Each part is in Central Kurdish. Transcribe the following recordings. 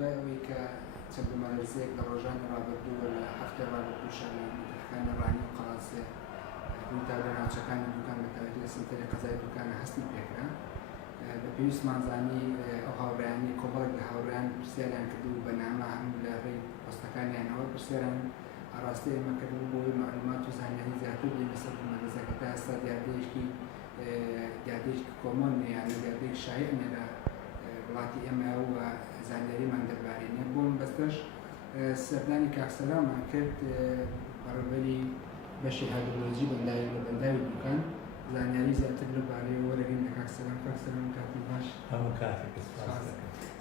دوای ئەوەی کە چەند بوومەلەرزەیەک لە ڕۆژانی ڕابردووە لە هەفتەی ڕابردووشە لە مدرەکانی ڕانی و قەڵاسێ ڕوویدا لە ناوچەکانی دوکان بەتایبەتی لە سنتەری قەزای دوکانە هەستی پێکرا بە پێویستمان زانی ئەو هاوڕێیانی کۆمەڵێک لە هاوڕێیان پرسیاریان کردو بە نامە هەموو لە ڕێی پۆستەکانیانەوە پرسیاریان ئاڕاستی ئێمە کردبوو بۆی معلومات و زانیاری زیاتر بێ لەسەر بوومەلەرزەکە تا ئێستا دیاردەیەکی کۆمۆن یانی دیاردەیەکی شایعە لە وڵاتی ئێمە و زانیاریمان دەربارەی نیە بۆ بەستەش سەردانی کاکسەلامان کرد بەڕێوەبەری بەشی هایدرۆلۆجی بەنداوی دوکان زانیاری زیاتر لەبارەی وەرەگرین لە کاکسەلام کاتی باش هەموو کاتێک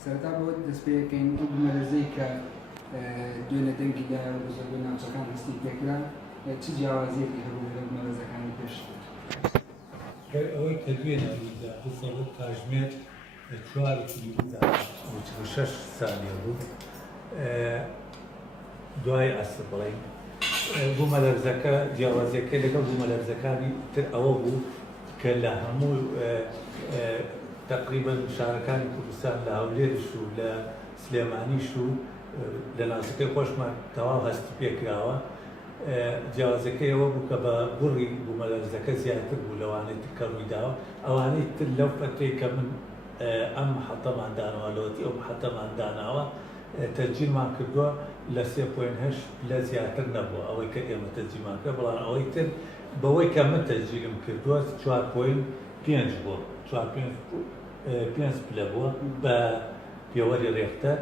سەرەتا بۆ دەست پێ بکەین ئەو بوومەلەرزەی کە دوێنە دەنگیدا بە زۆربەی ناوچەکان هەستی پێکرا چ جیاوازیەکی هەبوو لە بوومەلەرزەکانی پێشتر ئەوەی کە دوێنە ڕوویدا بسەڵت کاژمێر 4 ساڵیە بوو دوای ئەسر بڵین بوومەلەرزەکە جیاوازیەکەی لەگەڵ بوومەلەرزەکانی تر ئەوە بوو کە لە هەموو تقریبا شارەکانی کوردستان لە هەولێرش و لە سلێمانیش و لە ناوچەکەی خۆشمان تەواو هەستی پێکراوە جیاوازەکەی ئەوە بوو کە بە بڕی بوومەلەرزەکە زیاتر بوو لەوانەی تر کە ڕوویداوە ئەوانەی تر لەو فترەی کە من ئەم محەتەمان دانەوە لەوەتی ئەو محەتەمان داناوە تەرجیمان کردووە لە 3.8 لە زیاتر نەبووە ئەوەی کە ئێمە تەرجیمان کرد بەڵام ئەوەی تر بەوەی کە من تەرجیلم کردووە 4.5 بووە 4.5 پلە بووە بە پێوەری ڕێختە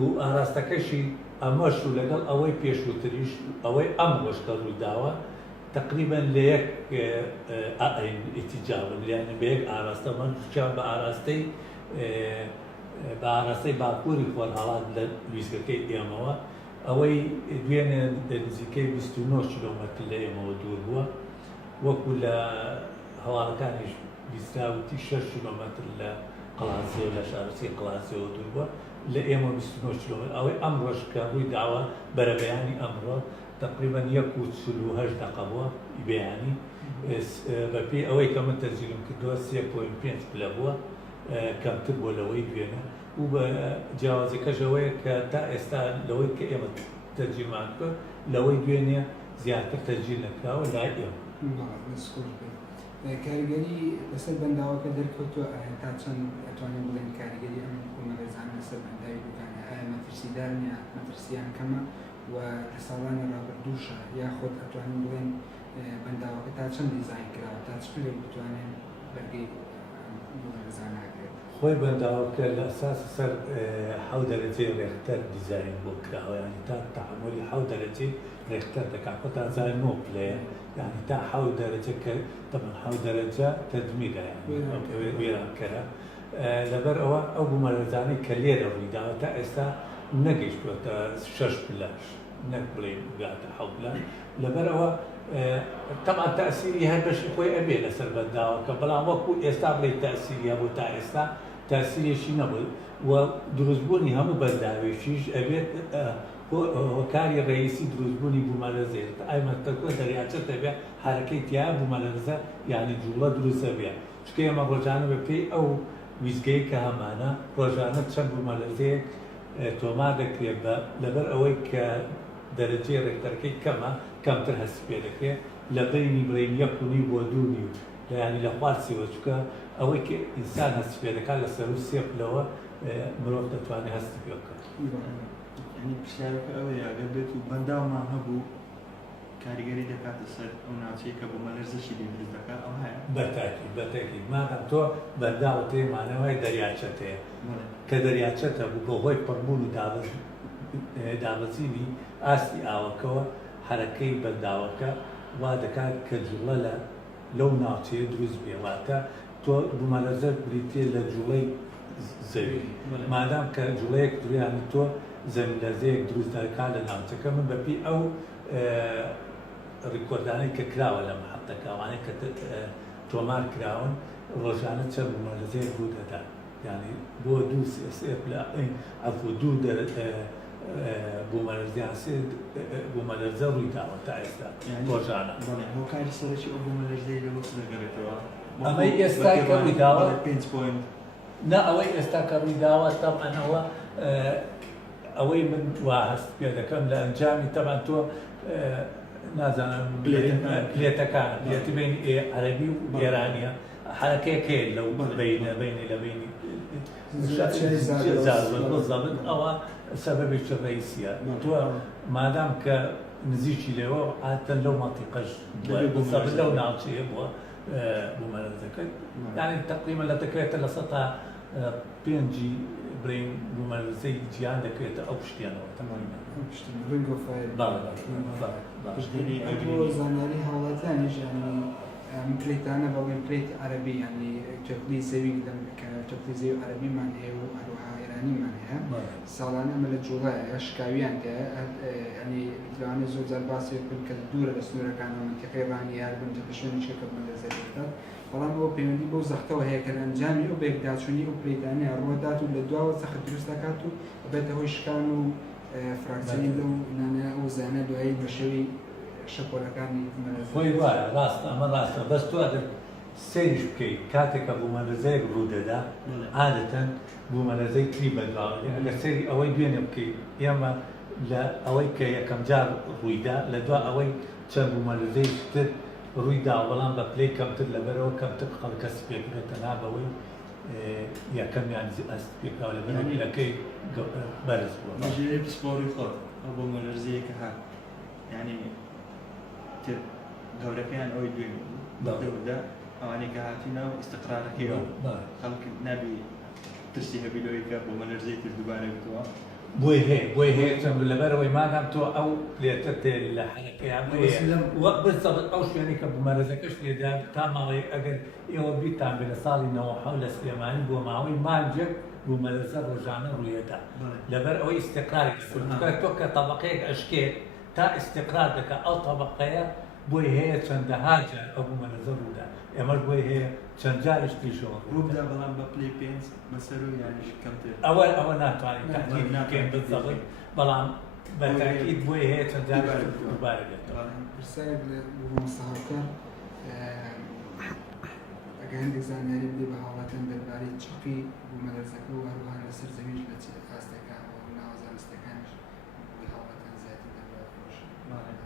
و ئاراستەکەشی ئەمەش و لەگەڵ ئەوەی پێشووتریش ئەوەی ئەم ڕۆژکە ڕوویداوە تقریبا لە یەک ئیتیجابن یعنی بە یەک ئاراستە من بە ئاراستەی باکووری خۆرهەڵات لە ویزگەکەی ئێمەوە ئەوەی دوێنێ نزیکەی 29 کیلۆمەتر لە ئێمەوە دوور بووە وەکو لە هەواڵەکانیش بیستراوتی 6 کیلۆمەتر لە قەڵاسێ و لە شارچی قەڵاسێەوە دوور بووە لە ئێمە 29 کیلۆمەتر ئەوەی ئەم ڕۆژکە ڕووی داوە بەرەبەیانی ئەمڕۆ تقریبا 1.48 دقیقە بووە بەیانی بەپێی ئەوەی کە من تەرجیلم کردووە 3.5 پلە بووە کەمتر بۆ لەوەی دوێنە و بە جیاوازەکەش ئەوەیە کە تا ئێستا لەوەی کە ئێمە تەرجیمان کرد لەوەی دوێنێ زیاتر تەرجیل نەکراوە لای ئێمە کاریگەری لەسەر بەنداوەکە دەرکەوتووە تا چەند ئەتوانین بڵێن کاریگەری ئەم بوومەلەرزانە لەسەر بەنداوی دوکانە ئایا مەترسیدار نیە مەترسیان کەمە و لە ساڵانی ڕابردووشە یاخۆت ئەتوانین بڵێن بەنداوەکە تا چەند دیزاین کراوە تا چ پلێک بتوانێن بەرگەی بوومەلەرزانەکرێت خۆی بەنداوەکە لە ئەساسی سەر 7 دەرەجەی ڕێختەر دیزاین بۆ کراوە ینی تا تەحملی 7 دەرەجەی ڕێختەر دەکات خۆ تازای 9 پلەیە يعني تا 7 درجة طبعا 7 درجة تدميرة يعني ويرانكرا لبر أو بمرزاني كليرة ويدا تا إستا نجيش تا 6 بلاش نقبلين قاعدة حولا لبر طبعا تأثيري هالبش خوي أبي لسر بداوا كبلا وكو إستابلي تأثيري أبو تا إستا تأثيري شيء نبل ودروزبوني هم بداوي شيء أبي هۆکاری ڕئیسی دروستبوونی بوومەلەرزەیە ئەمە تەکوە دەریاچە دەبێ حرەکەی تیا بوومەلەرزە یعنی جوڵە دروستە بێ چکە ئێمە ڕۆژانە بە پێی ئەو ویزگەی کە هەمانە ڕۆژانە چەند بوومەلەرزەیەک تۆمار دەکرێت بە لەبەر ئەوەی کە دەرەجەی ڕێکتەرەکەی کەمە کەمتر هەستی پێ دەکرێت لە بینی بڵین 1.5 بۆ 2.5 ینی لە خوارسیوە چکە ئەوەی کە ئینسان هەستی پێ دەکات لە سەر و سێ پلەوە مرۆڤ دەتوانێت هەستی پێ بکات پرسیارەکە ئەوەیە ئەگەر بێت و بەنداومان هەبوو کاریگەری دەکاتە سەر ئەو ناوچەیە کە بوومەلەرزەشی لێ دروست دەکات ئەو هەیە بەتاکید مادام تۆ بەنداوت مانەوەی دەریاچەت هەیە کە دەریاچەتە بوو بە هۆی پڕبوون و دابەزینی ئاستی ئاوەکەوە حرەکەی بەنداوەکە وا دەکات کە جوڵە لەو ناوچەیە دروست بێواتە تۆ بوومەلەرزە بریتێ لە جوڵەی زەوی مادام کە جوڵەیەک دوریانی تۆ زەمینلەرزەیەک دروست دەکات لە ناوچەکە من بەپی ئەو ڕیکۆردانەی کە کراوە لە محەتەکەوانەی کە تۆمار کراون ڕۆژانە چەند بوومەلەرزەیەک ڕوو دەدات یعنی بۆ 2 بوومەلەرزە ڕووی داوە تا ئێستا ڕۆژانە هۆکاری سەرەکی ئەو بوومەلەرزەی لە وەس دەگەڕێتەوە ئەمەی ئێستا کە ڕووی داوە 5.5 نا ئەوەی ئێستا کە ڕوویداوە تەبعەن ئەوە ئەوەی من وا هەست پێ دەکەم لە ئەنجامی تەبعەن تۆ نازانم پلێتەکان پلێتی بینی عەرەبی و ئێرانیە حرەکەیەک هەیە لەو بینی لە بینی بالضبط ئەوە سەبەبێکی ڕئیسیە تۆ مادام کە نزیکی لێەوە عادەتەن لەو مەنتیقەش بالضبط لەو ناوچەیە بووە بوومەلەرزەکەت یعنی تقریبا لە دەکرێتە لە سەتا پێنجی برین بوومەلەرزەی جیهان دەکرێتە ئەو شتیانەوە تەمامیان ring of fire زانیاری هاوڵاتیانی ژیانی پلێتانە بەڵێن پلێت عەرەبی ینی چەپلی زەوی کە چەپلی زەوی عەرەبیمان هەیە و هەروەها ئێرانیمان هەیە ساڵانە ئەمە لە جوڵایە شکاویان تەیە ینی لەوانەیە زۆر جار باسی بکەن کە دوورە لە سنوورەکانەوە منتیقەی ڕانیار بن لە شوێنێکی کە بوومەلەرزەکەت بەڵام ئەوە پەیوەندی بەو زەختەوە هەیە کە لە ئەنجامی ئەو بێکداچوونی ئەو پلێتانەیە ڕوەدات و لە دواوە چەخت دروست دەکات و بێتە هۆی شکان و فراکسیۆنی لەو نانە ئەو زانە دوایی بە شێوەی شەپۆلەکانی خۆی وایە ڕاستە ئەمە ڕاستە بەس تۆ ئەگەر سەیریش بکەیت کاتێککە بوومەلەرزەیەک ڕوودەدا عادەتەن بوومەلەرزەی تری بەدواوە ئەگەر سەیری ئەوەی دوێنێ بکەیت ئێمە لە ئەوەی کە یەکەم جار ڕوویدا لە دوا ئەوەی چەند بوومەلەرزەی تر ڕوویدا بەڵام بە پلەی کەمتر لەبەرەوە کەمتر خەڵکەس پێکرێتە نابەوەی یەکەمیان ئەست پێکاو لە بەرەکەی بەرز بووە ژێری پسپۆڕی خۆت ئەو بوومەلەرزەیەکە هات یعنی تر گەورەکەیان ئەوەی دوێنێ دەوردا ئەوانەی کە هاتینەوە ئیستقرارەکەیەوە خەڵک نابی ترسی هەبی لەوەی کە بوومەلەرزەی تر دووبارە بکەوە بۆی هەیە چەند لەبەرەوەی مادام تۆ ئەو پلێتە تێ لە حەرەکەیان وەک بالضبط ئەو شوێنی کە بوومەلەرزەکەش لێدا تا ماوەی ئەگەر ئێوە بیرتان بێ لە ساڵی 90 لە سلێمانی بۆ ماوەی مانجێک بوومەلەرزە ڕۆژانە ڕوویەدا لەبەر ئەوەی ئیستقرارێک تۆ کە تەبەقەیەک ئەشکێت تا ئیستقرار دەکات ئەو تەبەقەیە بۆی هەیە چەندەها جار ئەو بوومەلەرزە ڕوودا ئێمەش بۆی هەیە چەند جاریش پیشەوە ڕوودا بەڵام بە پلەی پێنج بەسەر و یانیش کەمتر ئەوە ناتوانین تاکید بکەین بالضبط بەڵام بە تاکید بۆی هەیە چەند جار دووبارە دێتەوە پرسیارێک لە مستەهاڵکەر ئەگەر هەندێک زانیاری بدەیت بە هاوڵاتیان دەربارەی چەقی بوومەلەرزەکە و هەروەها لەسەر زەویش لە ئاستەکانەوە و ناوە زانستەکانیش بۆی هاوڵاتیان زیاتر دەربارەی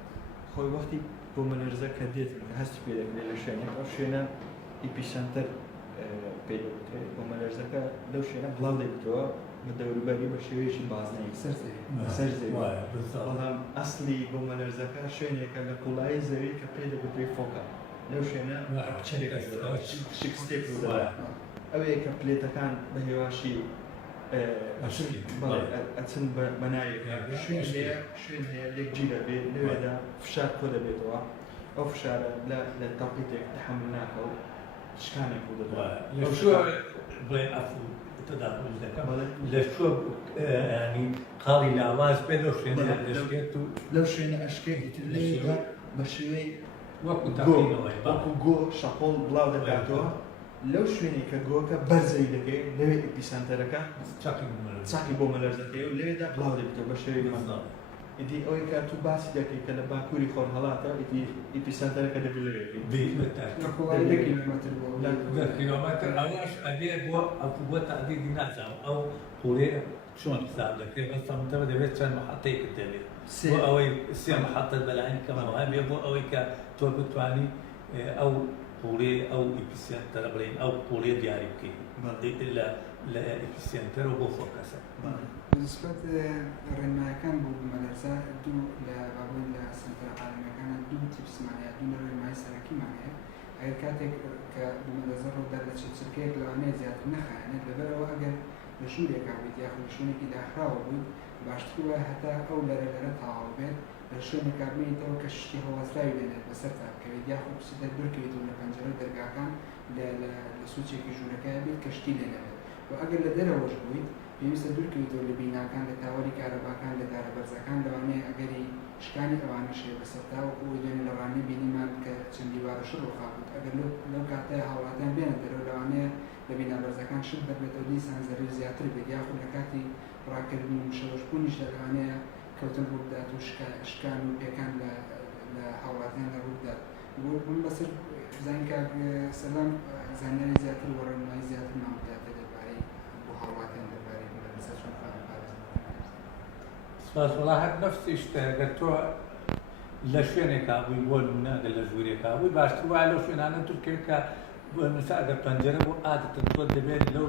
خۆی وەختی بوومەلەرزە کە دێت هەستی پێ دەکرێت لە شوێنێک ئەو شوێنە ئیپیسەنتەر پێ دەکرێت بوومەلەرزەکە لەو شوێنە بڵاو دەبێتەوە بە دەوروبەری بە شێوەیەکی بازنەی سەر زەوی بەڵام ئەسلی بوومەلەرزەکە شوێنێکە لە قوڵایی زەوی کە پێ دەگوترێت فۆکە لەو شوێنە شکستێک ئەوەیە کە پلێتەکان بە هێواشی ئەچن بە ناوێکە شوێن هەیە لێک گیرە بێت لەوێدا فشار کۆ دەبێتەوە ئەو فشارە لە تاقیتێک تحمل ناکە و شکانێک بوو لە شوە ینی قاڵی لاواز پێ لەو شوێنە دەشکێت و لەو شوێنە ئەشکێت لێدا بە شێوەی وەکو گۆ شەپۆڵ بڵاو دەکاتەوە لەو شوێنی کە گۆکە بەرزەی دەکەیت لەوێ ئیپیسەنتەرەکە چاقی بۆمەلەرزەکەی و لەوێدا بڵاو دەبێتەوە بە شێوەی مەزاڵ ئیدی ئەوەی کە تو باسی دەکەی کە لە باکووری خۆرهەڵاتە ئیپیسەنتەرەکە دەبێت کیلۆمەتر ئەوەش ئەبێ بۆ بۆ تەعدیدی نازانم ئەو قوڵێ چۆن حساب دەکرێت بەستەمەوە دەبێت چەند محەتەیەک دەبێت بۆ ئەوەی سێ محەتە بەلایەن کەمەوە هەبێ بۆ ئەوەی کە تۆ بتوانی ئەو قوڵێ ئەو ئیپیسەنتەرە بڵێن ئەو قوڵێ دیاری بکەیت لە ئیپیسەنتەرە بۆ فۆکەسە نسبەت ڕێنمایەکان بۆ بوومەلەرزە دوو لە بابەت لە سنتەرە عالەمیەکانە دوو تیپسمانەیە دوو ڕێنمای سەرەکیمان هەیە ئەگەر کاتێک کە بوومەلەرزە ڕوودا لە چرکەیەک لەوانەیە زیاتر نەخایەنێت لەبەرەوە ئەگەر لە ژوورێکا بێت یاخود لە شوێنێکی داخراوە بوویت باشتر وایە هەتا ئەو لەرە تەواو بێت لە شوێنێکا بێتەوە کە شتی هەڵاتراوی لێنێت بەسەر تا بکەوێت یاخود بچیتە دوورکەوێتەوە لە پەنجەرە دەرگاکان لە سوچێکی ژوورەکەی بێت کە شتی لێنەبێت و ئەگەر لە دەرەوەش بوویت پێویستە دوورکەوێتەوە لە بیناکان لە تاوەری کارەباکان لە دارە بەرزەکان لەوانەیە ئەگەری شکانی ئەوانەشێ بەسەر تاوەکو دوێنێ لە ڕانەی بینیمان کە چەند دیوارە شڕ ڕووخابووت ئەگەر لەو کاتەیە هاوڵاتیان بێنە دەرەوە لەوانەیە لە بینە بەرزەکان شت دەبێتەوە دیسان زەرری زیاتر بێت یاخود لە کاتی ڕاکردن و شەوەشبوونیش لەوانەیە کەوتن ڕوو بدات و شکان و پێکان لە هاوڵاتیان لە ڕوو بدات بۆ بەسەر زانکە سەلام زانیاری زیاتر و ڕێنمایی زیاتر مامۆستایە دەربارەی سپاس وڵا هەر نفسی شتە ئەگەر تۆ لە شوێنێکا بووی بۆ نمونە ئەگەر لە ژوورێکا بووی باشتر وایە لەو شوێنانە دوورکەوێت کە مثلا ئەگەر پەنجەرە بۆ عادەتەن تۆ دەبێت لەو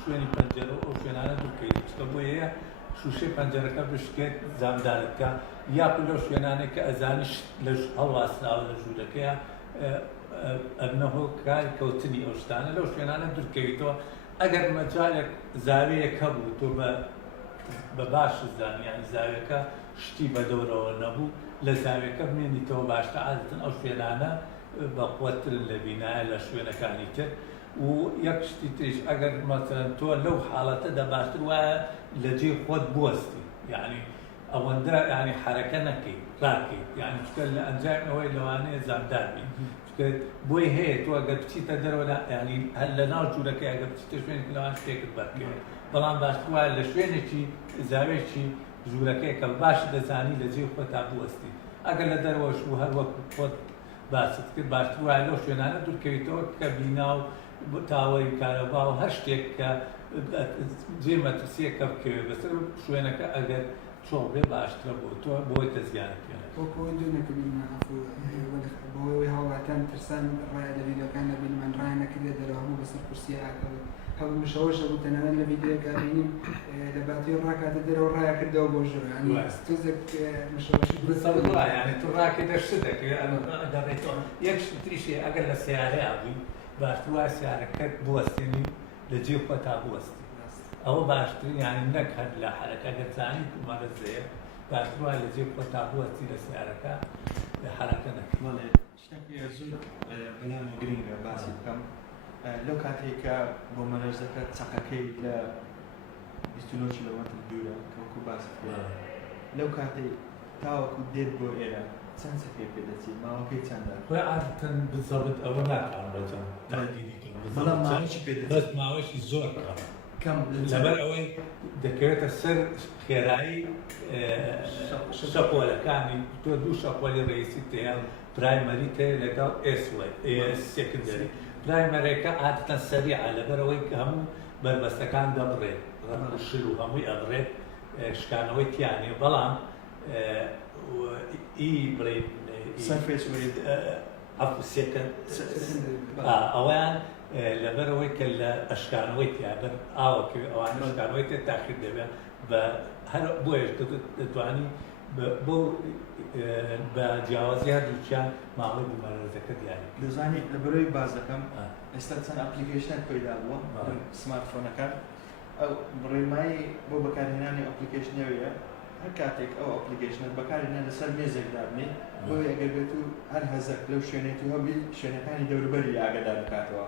شوێنی پەنجەرە ئەو شوێنانە دوورکەویت چکە بۆ هەیە شوشەی پەنجەرەکە بشکێت زامدارەکە یاکو لەو شوێنانێک کە ئەزانش لە هەڵواسراوە لە ژوورەکەیە ئەبنە هۆکاری کەوتنی ئەو شتانە لەو شوێنانە دوورکەویتەوە ئەگەر مەجالێک زاوەیەک هەبوو تۆ بە باش زانیانی زاویەکە شتی بە دەورەوە نەبوو لە زاویەکە بمێنیتەوە باشتر عادەتەن ئەو شوێنانە بەقوەترن لە بینایە لە شوێنەکانی تر و یەک شتی تریش ئەگەر مەسەڵەن تۆ لەو حاڵەتەدا باشتر وایە لە جێ خۆت بوەستی یعنی ئەوەندە ینی حرەکە نەکەیت ڕاکەیت یعنی چکە لە ئەنجامەوەی لەوانەیە زامدار بین بۆی هەیە تۆ ئەگەر بچیتە دەرەوە ینی هەر لە ناو ژوورەکەی ئەگەر بچیتە شوێنێک لەوان شتێکت بەرکەوێت بەڵام باشتر وایە لە شوێنێکی زاوێکی ژوورەکەی کە باش دەزانی لە جێ خۆت تا بوەستی ئەگەر لە دەرەوەش بوو هەر وەک خۆت باست کرد باشتر وایە لەو شوێنانە دوورکەویتەوە کە بینا و تاوەری کارەبا و هەر شتێک کە جێ مەترسیەکە بکەوێت بەسەر شوێنەکە ئەگەر چۆڵ بێ باشترە بۆ تۆ بۆی تەزیانە پێێنێت وەکەوەی دوونەکەبینمە بۆی هاوڵاتیان ترسان ڕای لە ڤیدیۆکان لەبین من ڕای نەکردێ دەرەوە هەموو بەسەر کورسیە ئاکەوت هەموو مشەوەشە بوو تەنانەت لە ڤیدیۆکە بینیم لە باتوی ڕاکاتە دەرەوە ڕایە کردەوە بۆ ژۆر ینی تۆزێک مشەوەشی ینی تو ڕاکێتە شتێکێ دەڕێتەوە یەک تریشی ئەگەر لە سیارەیە بووی باشتر وایە سیارەکەت بوەستێنی لە جێ خۆت تا بوەستی ئەوە باشترین ینی نەک هەر لە حرەکە گەرزانی مەرزەیە باشتر وایە لە جێ خۆت تا بوەستی لە سیارەکە حرەکە نەکەی شتێکی زۆر بەلام گرنگە باسی بکەم لەو کاتێککە بۆ مەرەزەکە چەقەکەی لە 29 کیلۆمەتر دوورە کەوەکو باسی لەو کاتێک تاوەکو دێت بۆ ئێرە چەند سەکەی پێدەچێت ماوەکەی چەندە خۆی عادەتەن بزەڵت ئەوە ناکەم بەجەم بەڵام ماوەیەکی پێدەچێت بەس ماوەیەکی زۆر کەم لەبەر ئەوەی دەکەوێتە سەر خێرایی شەپۆلەکانی تۆ دوو شەپۆلی ڕێیسی تەیە پرایمەری تەیە لەگەڵ سێکندەری پرایمەرێکە عادەتەن سەریعە لەبەرەوەی کە هەموو بربەستەکان دەبڕێت شل و هەمووی ئەبڕێت شکانەوەی تیانێ بەڵام بڵێ ئەویان لەبەرەوەی کە لە ئەشکانەوەی تیابەر ئاوەکەوێت ئەوانە شکانەوەی تێ تاخیر دەبێت بە هەر بۆیش دەتوانی بە جیاوازی هەردووچیان ماوەی بوومەرەزەکە دیاری دەزانی لە بەرەوەی باز دەکەم ئێستا چەند ئەپلیکیشنێک پەیدا بووە سمارتفۆنەکان ئەو ڕێمایی بۆ بەکارهێنانی ئەپلیکیشنەوەیە هەر کاتێک ئەو ئەپلیکیشنت بەکارهێنا لەسەر مێزێکدابنێ بۆی ئەگەر بێت و هەر هەزەک لەو شوێنێت و هەبی شوێنەکانی دەوروبەری ئاگادار بکاتەوە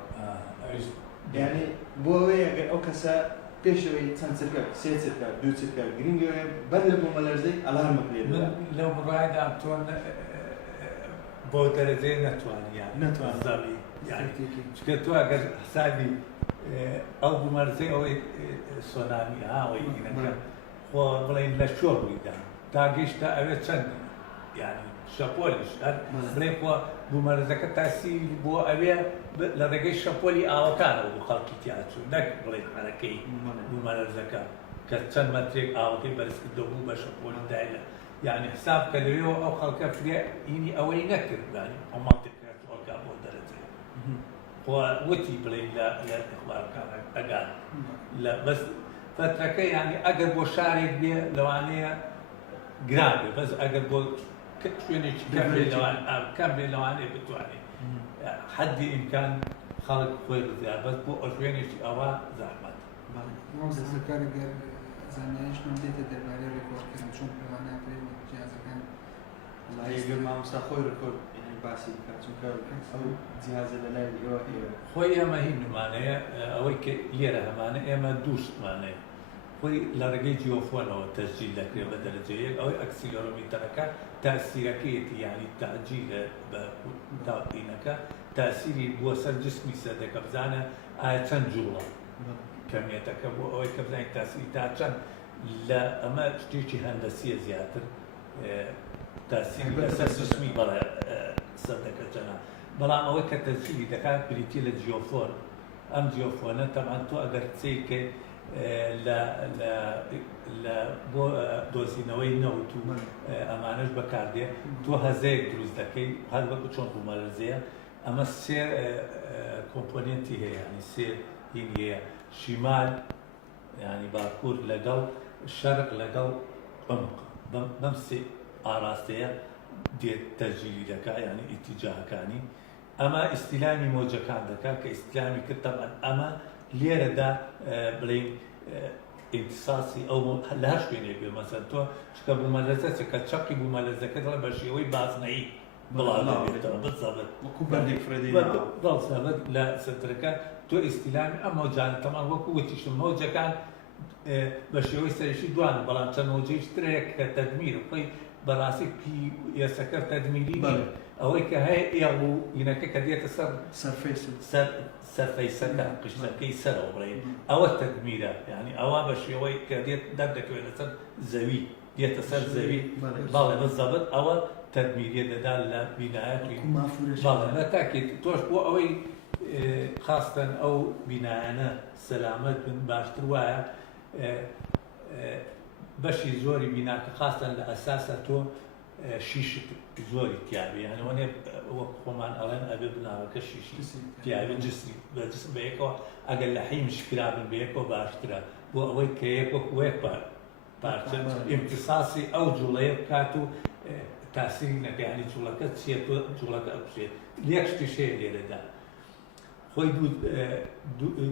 یعنی بۆ ئەوەیە ئەو کەسە پێشەوەی چەند چرکە سێ چرکە دوو چرکە گرنگەوەیە بەر لە بۆ مەلەرزەی ئەلارمە بێت لەو ڕایدا تۆ بۆ دەرەجەی نەتوانزاوی چکە تۆ ئەگەر حسابی ئەو بوومەرزەی ئەوەی سۆنامی ئاوەی ئینەکە خۆ بڵێن لە شۆ ڕوویدا تا گەیشتە ئەوێ چەند یعنی شەپۆلیش بڵێ خۆ بوومەرزەکە تاسیری بۆ ئەوێ لە ڕێگەی شەپۆلی ئاوەکانەوە بۆ خەڵکی تیاچوو نەک بڵێ حەرەکەی بوومەرزەکە کە چەند مەترێک ئاوەکەی بەرزکردەوە بوو بە شەپۆلی دایلە یعنی حساب کە لەوێەوە ئەو خەڵکە فرێ ئینی ئەوەی نەکردانی ئەو ماڵتێکەکە بۆ دەرەجێ خۆ وتی بڵێن لە ئەخبارەکان ئەگان لە بەس فترەکە ینی ئەگەر بۆ شارێک بێ لەوانەیە گران بێ بەس ئەگەر بۆ شوێنێکی کەم بێ لەوانەیە بتوانێت حەدی ئیمکان خەڵک خۆی بزیار بەس بۆ ئەو شوێنێکی ئەوە زەحمەت کارەگەر زانایش من دێتە دەربارەی ڕێکۆردکردن چۆن پێوان ناکرێت جیازەکان ئەگەر مامۆستا خۆی ڕێکۆرد باسی بکات چونکە ئەو جیازە لە لای ئێوە هەیە خۆی ئێمە هی نمانەیە ئەوەی کە لێرە هەمانە ئێمە دووشتمانەیە خۆی لە ڕێگەی جیۆفۆنەوە تەسجیل دەکرێت بە دەرەجەیەک ئەوەی ئەکسیلۆمیتەرەکە تاسیرەکەیەتی ینی تەعجیلە بە تاقینەکە تاسیری بۆ سەر جسمی سەردەکە بزانە ئایا چەند جوڵە کەمیەتەکە بۆ ئەوەی کە بزانین تاسیری تا چەند لە ئەمە شتێکی هەندەسیە زیاتر تاسیری لەسەر جسمی بەڵێ سەردەکە چەنە بەڵام ئەوەی کە تەسجیلی دەکات بریتی لە جیۆفۆن ئەم جیۆفۆنە تەمان تۆ ئەگەر قسەیکە لە بۆ دۆزینەوەی نەوت و ئەمانەش بەکاردێ تۆ هەزەیەک دروست دەکەی هەر وەکو چۆن بوومەلەرزەیە ئەمە سێ کۆمپۆنێنتی هەیە ینی سێ هین هەیە شیمال ینی باکوور لەگەڵ شەرق لەگەڵ عمق بەم سێ ئاراستەیە دێت تەرجیلی دەکات ینی ئیتیجاهەکانی ئەمە ئیستیلامی مۆجەکان دەکات کە ئیستیلامی کرد تەبەن ئەمە لێرەدا بڵێن ئینتیساسی ئەو لە هەر شوێنێک بێ مەسەن تۆ چکە بوومەلەرزە کە چەقی بوومەلەرزەکە دەڵێ بە شێوەی بازنەیی بڵاوێتەوە بزەبێت وەکو بەردێک فرێدەی بەڵسەبەت لە سنترەکە تۆ ئیستیلامی ئەم مۆجانە تەمان وەکو وتیشم مۆجەکان بە شێوەی سەرشی دوانە بەڵام چەند مۆجەی ترێک کە تەدمیر خۆی بەڕاستی پی ئێسەکە تەدمیری ئەوەی کە هەیە ئێڵ و یینەکە کە دێتە سەر سەرفەیسەکە قشتەکەی سەرەوە بڵێن ئەوە تەدمیرە ینی ئەوە بە شێوەی کە دێت دەردەکەوێت لەسەر زەوی دێتە سەر زەوی باڵێ بەزەبەت ئەوە تەدمیریە دەدا لە بینایەتی باڵێ لە تاکێت تۆش بۆ ئەوەی خاستن ئەو بینایانە سەلامەت بن باشتر وایە بەشی زۆری بیناکە خاستن لە ئەساسە تۆ شیشت زۆری تیاوی یعنی وەنێ وەک خۆمان ئەڵێن ئەبێ بناوەکە شیشی تیاوی جسمی بەجسم بەیەکەوە ئەگەر لە حیمش کرابن بەیەکەوە باشترە بۆ ئەوەی کە یەک پارچە ئیمتیساسی ئەو جوڵەیە بکات و تاسیری نەکەیانی جوڵەکە چیە تۆ جوڵەکە ئەبژێت یەک شتیش هەیە لێرەدا خۆی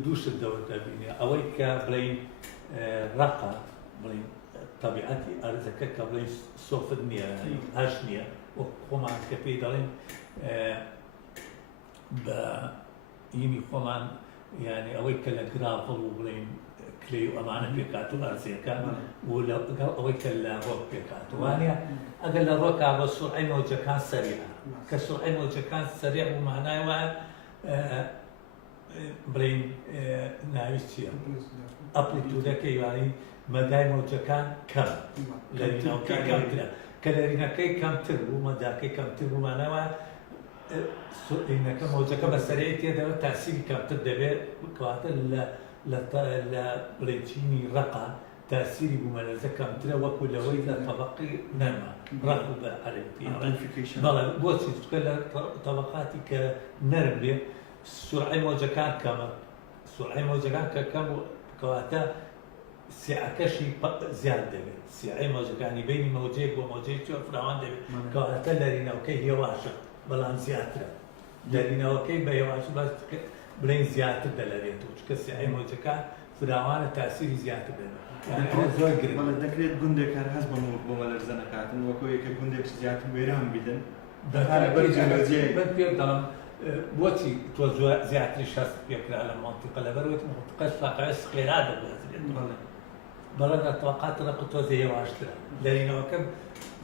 دووشت دەوەتە بینێ ئەوەی کە بڵێن ڕقە بڵێن طبیعەتی ئەرزەکە کە بڵێن سۆفت نییە هەش نییە وەک خۆمان کە پێی دەڵێن بە یینی خۆمان یعنی ئەوەی کە لە گرافڵ و بڵێن کلێ و ئەمانە پێکات و ئەرزیەکە و لەگەڵ ئەوەی کە لە ڕۆک پێکات وانە ئەگەر لە ڕۆکا بە سوڕعی مۆجەکان سەریعە کە سوڕعی مۆجەکان سەریع و مانای وایە بڵێن ناوی چییە ئەپلیتودەکەی وانی مەدای مۆجەکان کەم لە رینەوەکەی کەمترە کە لە رینەکەی کەمتر بوو مەداکەی کەمتر بوومانەوە رینەکە مۆجەکە بە سەرەی تێدەوە تاسیری کەمتر دەبێت کەواتە لە بڵێچینی ڕقا تاسیری بوومەلەرزە کەمترە وەکو لەوەی لە طەبەقی نەرمە ڕق بە عەرەبی بەڵێ بۆچی چکە لە طەبەقاتی کە نەرم بێ سرعی مۆجەکان کەمە سرعی مۆجەکان کە کەم کەواتە سیعەکەشی زیاد دەبێت سیعەی مۆجەکانی بینی مۆجەیەک بۆ مۆجەیەکی فراوان دەبێت کەواتە لە رینەوەکەی هێواشە بەڵام زیاترە لە رینەوەکەی بە هێواش بڵێن زیاتر دەلەرێت و چکە سیعەی مۆجەکان فراوانە تاسیری زیاتر دەبێت زۆر گرنگ دەکرێت گوندێک هەر هەست بۆ مەلەرزە نەکاتن وەکو یەکە گوندێک زیاتر وێران بیدن پێ دەڵم بۆچی تۆ زیاتری شەست پێکرا لە مانتیقە لەبەرەوەی منتیقەش واقعی سخێرا دەبێت بەڵێ لە تەوەقات ڕق تۆ هێواشترە لە رینەوەکە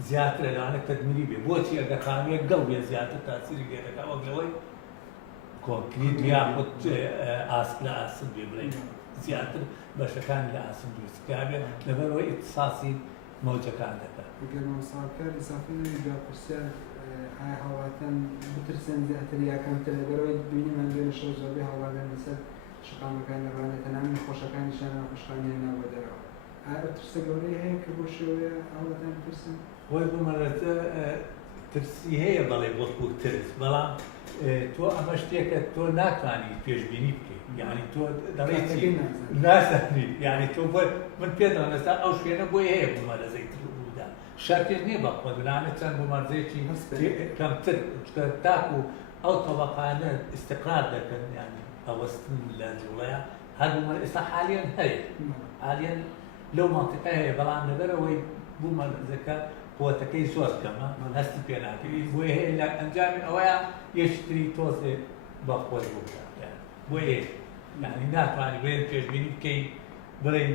زیاترە لەوانە تەدمیری بێ بۆچی ئەگەر خانوویەک گەڵ بێ زیاتر تاسیری گێرەکە وەک لەوەی کۆنکریت یاخود ئاسک لە ئاسن بێ بڵێن زیاتر بەشەکانی لە ئاسن دروستکا بێت لەبەرەوەی ئیختصاسی مۆجەکان دەکات گەرمەساکار ئیسافی پرسیار ئایا هاوڵاتیان بترسن زیاتر یا کەمتر لەبەرەوەی بینیمان لێرە شەو زۆربەی هاوڵاتیان لەسەر شقامەکان لەڕوانێت تەنانەت نەخۆشەکانیشیان ناخۆشخانەیە بۆ دەرەوە ئایا ترسە گەورەی هەیە کە بۆ شێوەیە هاوڵاتیان بترسن خۆی بوومەلەرزە ترسی هەیە بەڵێ وەکو ترس بەڵام تۆ ئەمە شتێکە تۆ ناتوانی پێشبینی بکەیت یعنی تۆ دەڵێت نازانی یعنی تۆ من پێ دەڵێن ئێستا ئەو شوێنە بۆی هەیە بوومەلەرزەی ترودا شەرتێک نییە بە خۆدرانە چەند بوومەلەرزەیەکی کەمتر تاکو ئەو تەبەقانە استقرار دەکەن یعنی ئەوەستن لە جوڵەیە هەر ئێستا حالیان هەیە حالیان لەو مانتیقە هەیە بەڵام لەبەرەوەی بوومەلەرزەکە قوتەکەی زۆر کەمە هەستی پێ ناکەی بۆیە هەیە لە ئەنجامی ئەوەیە یەشتری تۆزێ بە خۆی بکات بۆیە یعنی ناتوانانی بڵێن پێشبینی بکەین بڵێن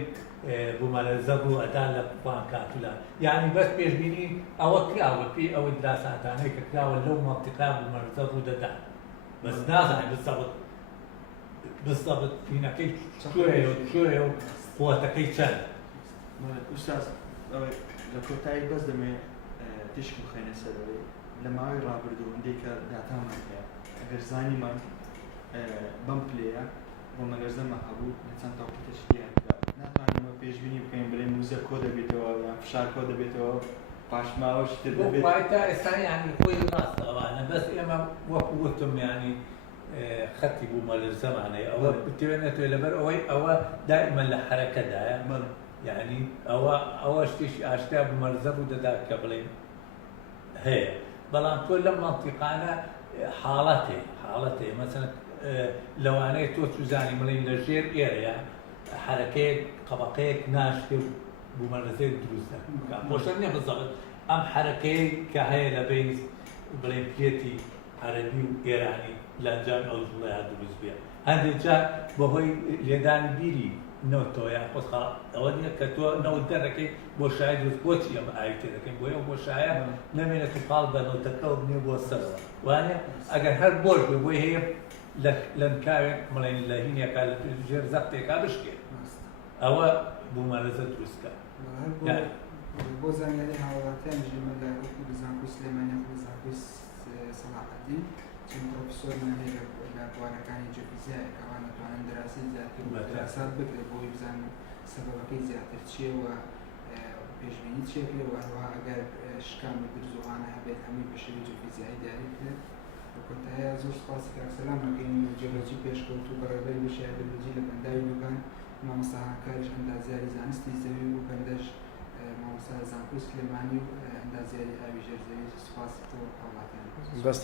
بوومەلەرزە بوو ئەدا لە پوان کاتولا یعنی بەس پێشبینی ئەوە کراوە پێی ئەوەی دراساتانەی کە کراوە لەو مانتیقا بوومەلەرزە ڕوو دەدا بەس نازانین بستەبت پینەکەی کوێیە و قوتەکەی چەند ئوستاز لە کۆتایی بەس دەمێ تشک بخەینە سەرەوەی لە ماوەی ڕابردوو هەندێک کە داتامان هەیە ئەگەر زانیمان بەم پلەیە بۆ مەلەرزەمە هەبوو لە چەند تاوقیتەشتیان ناتوانین پێشبینی بکەین بڵێن موزە کۆ دەبێتەوە یان فشار کۆ دەبێتەوە پاشماوەش تر دەبێت وایتا ئێستا ینی خۆی ڕاستەوانە بەس ئێمە وەکو وتم ینی خەتی بوومە لە زەمانەیە ئەوە بتوێنێتوێ لەبەر ئەوەی ئەوە دائما لە حرەکەدایە یعنی ئەوە شتێکی ئاشتا بمەرزە بوو دەدا کە بڵێن هەیە بەڵام تۆ لەم مەنتیقانە حاڵەتێ مەسەن لەوانەیە تۆ چوزانی بڵێن لە ژێر ئێرەیە حرەکەیەک قەبەقەیەک ناشتێ و بوومەرزێک دروستە خۆشە نییە بزەڵت ئەم حرەکەی کە هەیە لە بین بڵێن پێێتی عەرەبی و ئێرانی لەنجام ئەو جوڵەیە دروست بێ هەندێک جار بەهۆی لێدانی بیری نەوتۆیە خۆخا ئەوە نییە کە تۆ نەوت دەرەکەی بۆ شایە دروست بۆچی ئەمە ئاوی دەکەین بۆ ئەو بۆ شایە نەمێنێت و پاڵ بەنەوتەکە و بنێ بۆ سەرەوە وانە ئەگەر هەر بۆش بێ بۆی هەیە لەنکاوێک بڵێن لە هینێکا لە ژێر زەقتێکا بشکێ ئەوە بوومەرزە دروستکە بۆ زانیاری هاوڵاتیان ژێمە لە وەکو زانکۆی سلێمانی و زانکۆی سەلاحەدین چەند پرۆفیسۆرمان هەیە لە بوارەکانی جیۆفیزیای ئەوان دەتوانن دراسی زیاتر و دراسات بکرێت بۆی بزانن سەبەبەکەی زیاتر چییە و پێشبینی چێکێ و هەروەها ئەگەر شکام و درزۆوانە هەبێت هەمووی بە شێوەی جیۆفیزیایی دیاری بکرێت وەکوتایە زۆر سپاسی کاکسەلام ئەگەین جیۆلۆجی پێشکەوت و بەڕێوەبەری بەشیای بیۆلۆجی لە بەنداوی دووگان مامۆستاکاریش ئەندازیاری زانستی زەوی و بەندەش مامۆستا زانکۆی سلێمانی و ئەندازیاری ئاوی ژێرزەوی سپاسی تۆ هاوڵاتیان بەست